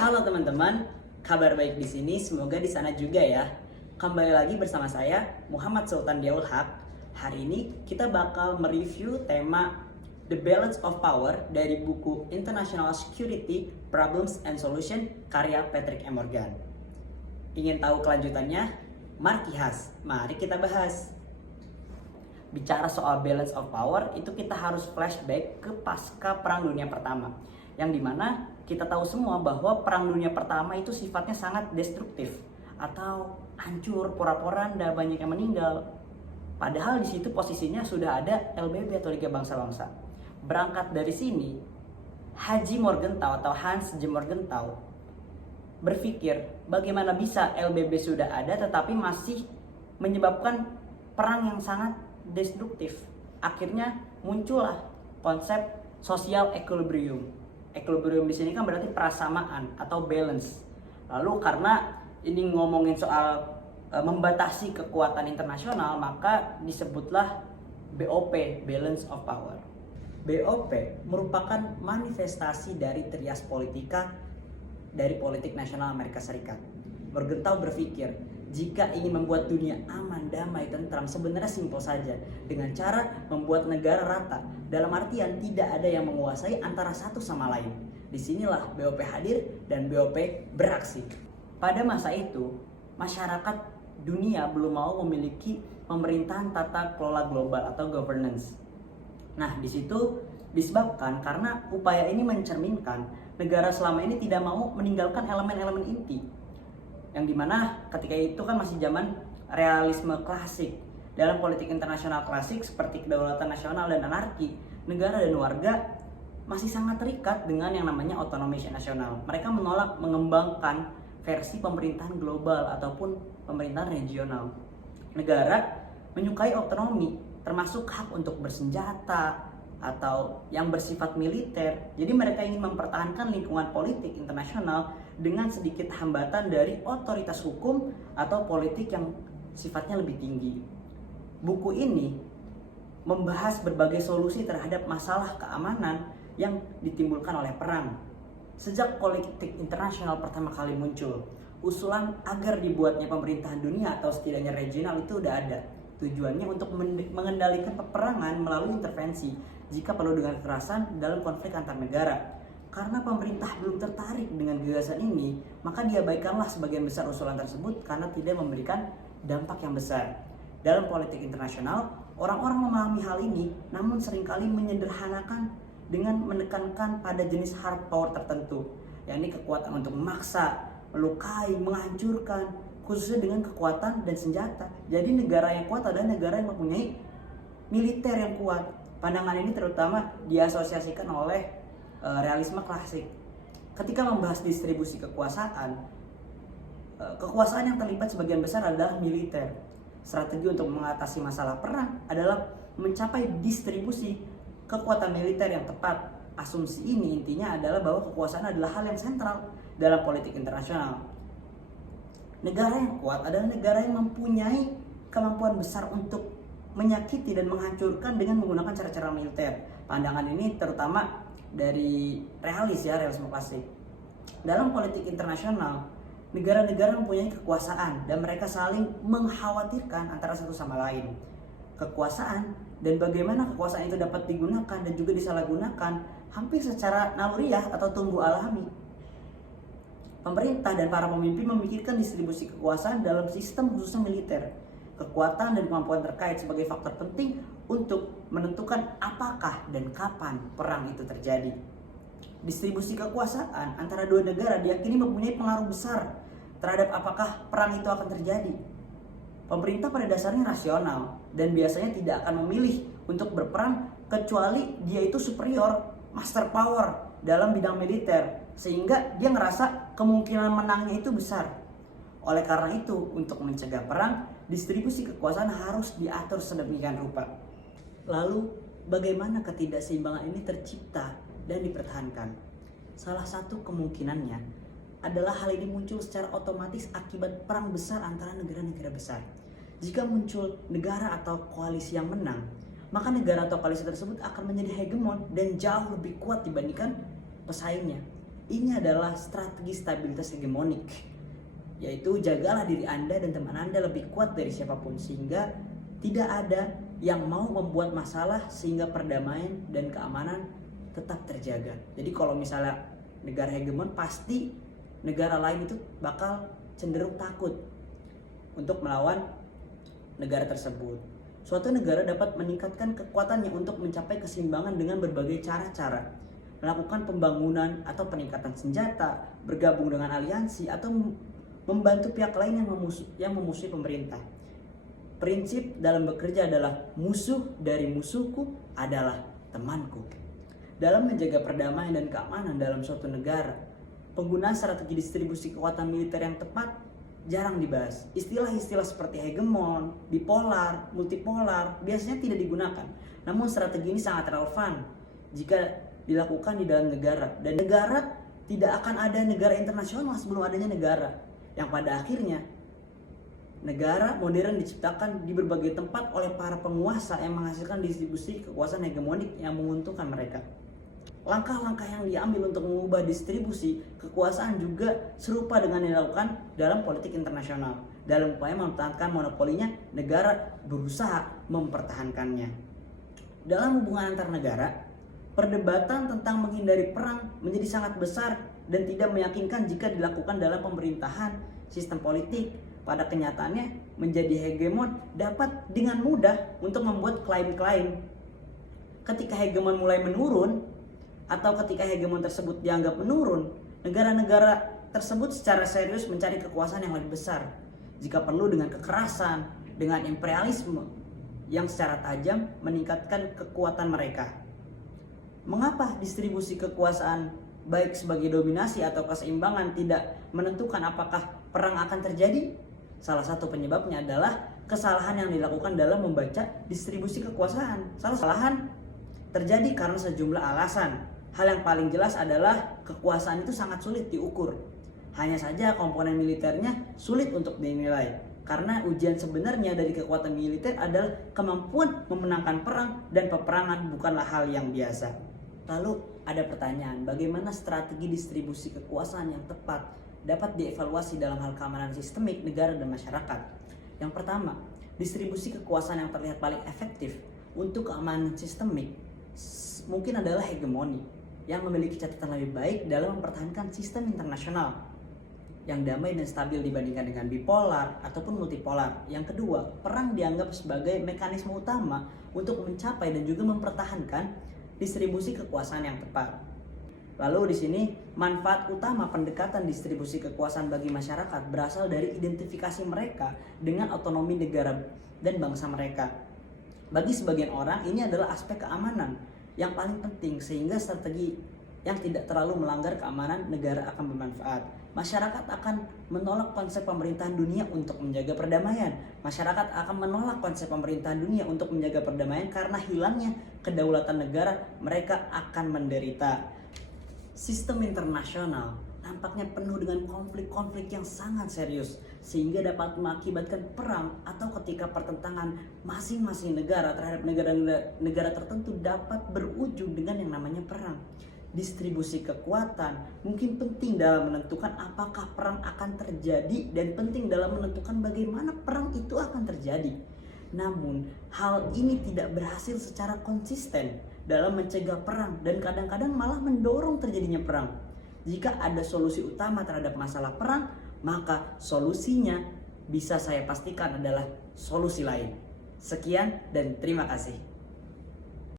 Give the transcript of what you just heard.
Halo teman-teman, kabar baik di sini, semoga di sana juga ya. Kembali lagi bersama saya, Muhammad Sultan Diaul Haq. Hari ini kita bakal mereview tema The Balance of Power dari buku International Security Problems and Solution karya Patrick M. Morgan. Ingin tahu kelanjutannya? Marquis, mari kita bahas. Bicara soal balance of power, itu kita harus flashback ke pasca Perang Dunia Pertama, yang dimana kita tahu semua bahwa Perang Dunia Pertama itu sifatnya sangat destruktif atau hancur, porak-poranda, banyak yang meninggal. Padahal di situ posisinya sudah ada LBB atau Liga Bangsa-Bangsa. Berangkat dari sini, Haji Morgenthau atau Hans J. Morgenthau berpikir bagaimana bisa LBB sudah ada tetapi masih menyebabkan perang yang sangat destruktif. Akhirnya muncullah konsep social equilibrium. Equilibrium di sini kan berarti persamaan atau balance. Lalu karena ini ngomongin soal membatasi kekuatan internasional, maka disebutlah BOP, Balance of Power. BOP merupakan manifestasi dari trias politika dari politik nasional Amerika Serikat. Morgenthau berpikir, jika ingin membuat dunia aman, damai, tentram, sebenarnya simpel saja dengan cara membuat negara rata. Dalam artian tidak ada yang menguasai antara satu sama lain. Disinilah BOP hadir dan BOP beraksi. Pada masa itu, masyarakat dunia belum mau memiliki pemerintahan tata kelola global atau governance. Nah, di situ disebabkan karena upaya ini mencerminkan negara selama ini tidak mau meninggalkan elemen-elemen inti. Yang dimana ketika itu kan masih zaman realisme klasik. Dalam politik internasional klasik seperti kedaulatan nasional dan anarki, negara dan warga masih sangat terikat dengan yang namanya otonomi nasional. Mereka menolak mengembangkan versi pemerintahan global ataupun pemerintahan regional. Negara menyukai otonomi, termasuk hak untuk bersenjata atau yang bersifat militer. Jadi mereka ingin mempertahankan lingkungan politik internasional dengan sedikit hambatan dari otoritas hukum atau politik yang sifatnya lebih tinggi. Buku ini membahas berbagai solusi terhadap masalah keamanan yang ditimbulkan oleh perang. Sejak politik internasional pertama kali muncul, usulan agar dibuatnya pemerintahan dunia atau setidaknya regional itu udah ada. Tujuannya untuk mengendalikan peperangan melalui intervensi jika perlu dengan kekerasan dalam konflik antar negara. Karena pemerintah belum tertarik dengan gagasan ini, maka diabaikanlah sebagian besar usulan tersebut karena tidak memberikan dampak yang besar. Dalam politik internasional, orang-orang memahami hal ini, namun seringkali menyederhanakan dengan menekankan pada jenis hard power tertentu, yakni kekuatan untuk memaksa, melukai, menghancurkan, khususnya dengan kekuatan dan senjata. Jadi negara yang kuat adalah negara yang mempunyai militer yang kuat. Pandangan ini terutama diasosiasikan oleh realisme klasik. Ketika membahas distribusi kekuasaan, kekuasaan yang terlibat sebagian besar adalah militer. Strategi untuk mengatasi masalah perang adalah mencapai distribusi kekuatan militer yang tepat. Asumsi ini intinya adalah bahwa kekuasaan adalah hal yang sentral dalam politik internasional. Negara yang kuat adalah negara yang mempunyai kemampuan besar untuk menyakiti dan menghancurkan dengan menggunakan cara-cara militer. Pandangan ini terutama dari realisme klasik. Dalam politik internasional, negara-negara mempunyai kekuasaan dan mereka saling mengkhawatirkan antara satu sama lain. Kekuasaan dan bagaimana kekuasaan itu dapat digunakan dan juga disalahgunakan hampir secara naluriah atau tumbuh alami. Pemerintah dan para pemimpin memikirkan distribusi kekuasaan dalam sistem khususnya militer. Kekuatan dan kemampuan terkait sebagai faktor penting untuk menentukan apakah dan kapan perang itu terjadi. Distribusi kekuasaan antara dua negara diyakini mempunyai pengaruh besar terhadap apakah perang itu akan terjadi. Pemerintah pada dasarnya rasional dan biasanya tidak akan memilih untuk berperang kecuali dia itu superior, master power dalam bidang militer, sehingga dia ngerasa kemungkinan menangnya itu besar. Oleh karena itu, untuk mencegah perang, distribusi kekuasaan harus diatur sedemikian rupa. Lalu, bagaimana ketidakseimbangan ini tercipta dan dipertahankan? Salah satu kemungkinannya adalah hal ini muncul secara otomatis akibat perang besar antara negara-negara besar. Jika muncul negara atau koalisi yang menang, maka negara atau koalisi tersebut akan menjadi hegemon dan jauh lebih kuat dibandingkan pesaingnya. ini adalah strategi stabilitas hegemonik, yaitu jagalah diri Anda dan teman Anda lebih kuat dari siapapun sehingga tidak ada yang mau membuat masalah sehingga perdamaian dan keamanan tetap terjaga. Jadi kalau misalnya negara hegemon, pasti negara lain itu bakal cenderung takut untuk melawan negara tersebut. Suatu negara dapat meningkatkan kekuatannya untuk mencapai keseimbangan dengan berbagai cara-cara. Melakukan pembangunan atau peningkatan senjata, bergabung dengan aliansi, atau membantu pihak lain yang memusuhi pemerintah. Prinsip dalam bekerja adalah musuh dari musuhku adalah temanku. Dalam menjaga perdamaian dan keamanan dalam suatu negara, penggunaan strategi distribusi kekuatan militer yang tepat jarang dibahas. Istilah-istilah seperti hegemon, bipolar, multipolar biasanya tidak digunakan. Namun strategi ini sangat relevan jika dilakukan di dalam negara. Dan negara, tidak akan ada negara internasional sebelum adanya negara. Yang pada akhirnya negara modern diciptakan di berbagai tempat oleh para penguasa yang menghasilkan distribusi kekuasaan hegemonik yang menguntungkan mereka. Langkah-langkah yang diambil untuk mengubah distribusi kekuasaan juga serupa dengan yang dilakukan dalam politik internasional. Dalam upaya mempertahankan monopolinya, negara berusaha mempertahankannya. Dalam hubungan antar negara, perdebatan tentang menghindari perang menjadi sangat besar dan tidak meyakinkan jika dilakukan dalam pemerintahan sistem politik. Pada kenyataannya, menjadi hegemon dapat dengan mudah untuk membuat klaim-klaim. Ketika hegemon mulai menurun, atau ketika hegemon tersebut dianggap menurun, negara-negara tersebut secara serius mencari kekuasaan yang lebih besar. Jika perlu dengan kekerasan, dengan imperialisme yang secara tajam meningkatkan kekuatan mereka. Mengapa distribusi kekuasaan baik sebagai dominasi atau keseimbangan tidak menentukan apakah perang akan terjadi? Salah satu penyebabnya adalah kesalahan yang dilakukan dalam membaca distribusi kekuasaan. Kesalahan terjadi karena sejumlah alasan. Hal yang paling jelas adalah kekuasaan itu sangat sulit diukur. Hanya saja komponen militernya sulit untuk dinilai. Karena ujian sebenarnya dari kekuatan militer adalah kemampuan memenangkan perang, dan peperangan bukanlah hal yang biasa. Lalu ada pertanyaan, bagaimana strategi distribusi kekuasaan yang tepat dapat dievaluasi dalam hal keamanan sistemik negara dan masyarakat? Yang pertama, distribusi kekuasaan yang terlihat paling efektif untuk keamanan sistemik mungkin adalah hegemoni, yang memiliki catatan lebih baik dalam mempertahankan sistem internasional yang damai dan stabil dibandingkan dengan bipolar ataupun multipolar. Yang kedua, perang dianggap sebagai mekanisme utama untuk mencapai dan juga mempertahankan distribusi kekuasaan yang tepat. Lalu di sini manfaat utama pendekatan distribusi kekuasaan bagi masyarakat berasal dari identifikasi mereka dengan otonomi negara dan bangsa mereka. Bagi sebagian orang ini adalah aspek keamanan yang paling penting, sehingga strategi yang tidak terlalu melanggar keamanan negara akan bermanfaat. Masyarakat akan menolak konsep pemerintahan dunia untuk menjaga perdamaian. Masyarakat akan menolak konsep pemerintahan dunia untuk menjaga perdamaian karena hilangnya kedaulatan negara, mereka akan menderita. Sistem internasional nampaknya penuh dengan konflik-konflik yang sangat serius, sehingga dapat mengakibatkan perang atau ketika pertentangan masing-masing negara terhadap negara tertentu dapat berujung dengan yang namanya perang. Distribusi kekuatan mungkin penting dalam menentukan apakah perang akan terjadi dan penting dalam menentukan bagaimana perang itu akan terjadi. Namun hal ini tidak berhasil secara konsisten dalam mencegah perang dan kadang-kadang malah mendorong terjadinya perang. Jika ada solusi utama terhadap masalah perang, maka solusinya bisa saya pastikan adalah solusi lain. Sekian dan terima kasih.